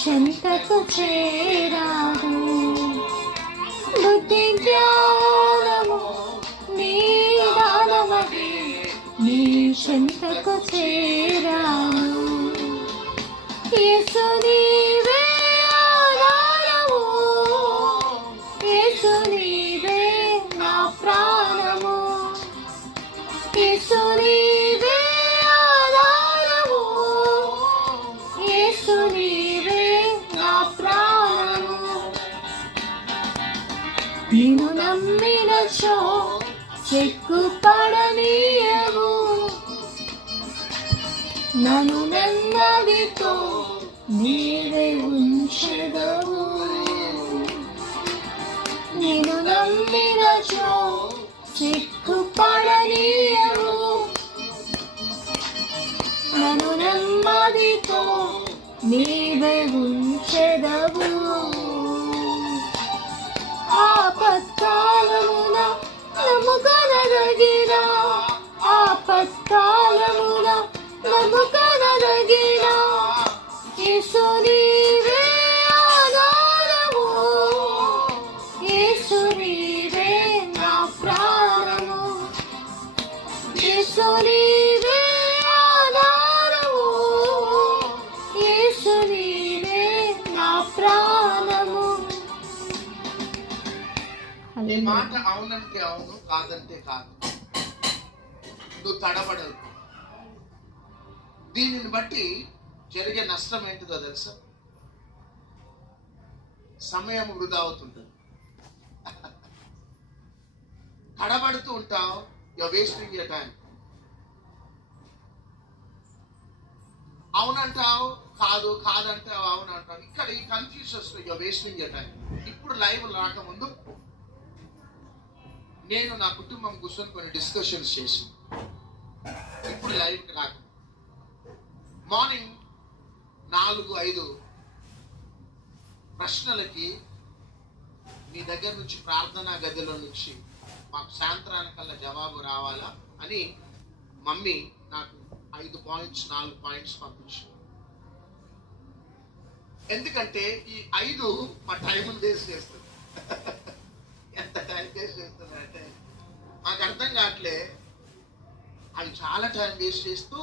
చెంతకు చేరాను. బుద్ధి జ్ఞానము నీ దానమది, నీ చెంతకు చేరాను. యేసు నీవే ఆధారము, యేసు నీవే నా ప్రాణము, యేసు నీవే ఆధారము, యేసు నీవే నా ప్రాణము. నిన్ను నమ్మినచో సిగ్గుపడనీయవు, నన్ను నెమ్మదితో నీవే ఉంచెదవు. నిన్ను నమ్మినచో సిగ్గుపడనీయవు, నన్ను నెమ్మదితో నీవే ఉంచెదవు. ఆపత్కాలమున నమ్ముకొనదగిన, ఆపత్కాలమున నమ్ముకొనదగిన యేసు నీవే ఆధారము, యేసు నీవే నా ప్రాణము, యేసు నీవే ఆధారము, యేసు నీవే నా ప్రాణము. ఈ మాట అవునంటే అవును, కాదంటే కాదు. నువ్వు తడబడవు. దీనిని బట్టి జరిగే నష్టం ఏంటిదో తెలుసా? సమయం వృధా అవుతుంటుంది. తడబడుతూ ఉంటావు, you're wasting your time. అవునంటావు, కాదు, కాదంటావు, అవునంటావు. ఇక్కడ ఈ confusions you're wasting your time. ఇప్పుడు లైవ్ రాకముందు నేను నా కుటుంబం కూర్చొని కొన్ని డిస్కషన్స్ చేసి, ఇప్పుడు లైవ్కి రాక మార్నింగ్ 4-5 ప్రశ్నలకి మీ దగ్గర నుంచి ప్రార్థనా గదిలో నుంచి మాకు సాయంత్రానికల్లా జవాబు రావాలా అని మమ్మీ నాకు 5 పాయింట్స్ 4 పాయింట్స్ పంపించింది. ఎందుకంటే ఈ 5 మా టైంని వేస్ట్ చేస్తుంది. ఎంత టైం వేస్ట్ చేస్తున్నారంటే మాకు అర్థం కావట్లే. అవి చాలా టైం వేస్ట్ చేస్తూ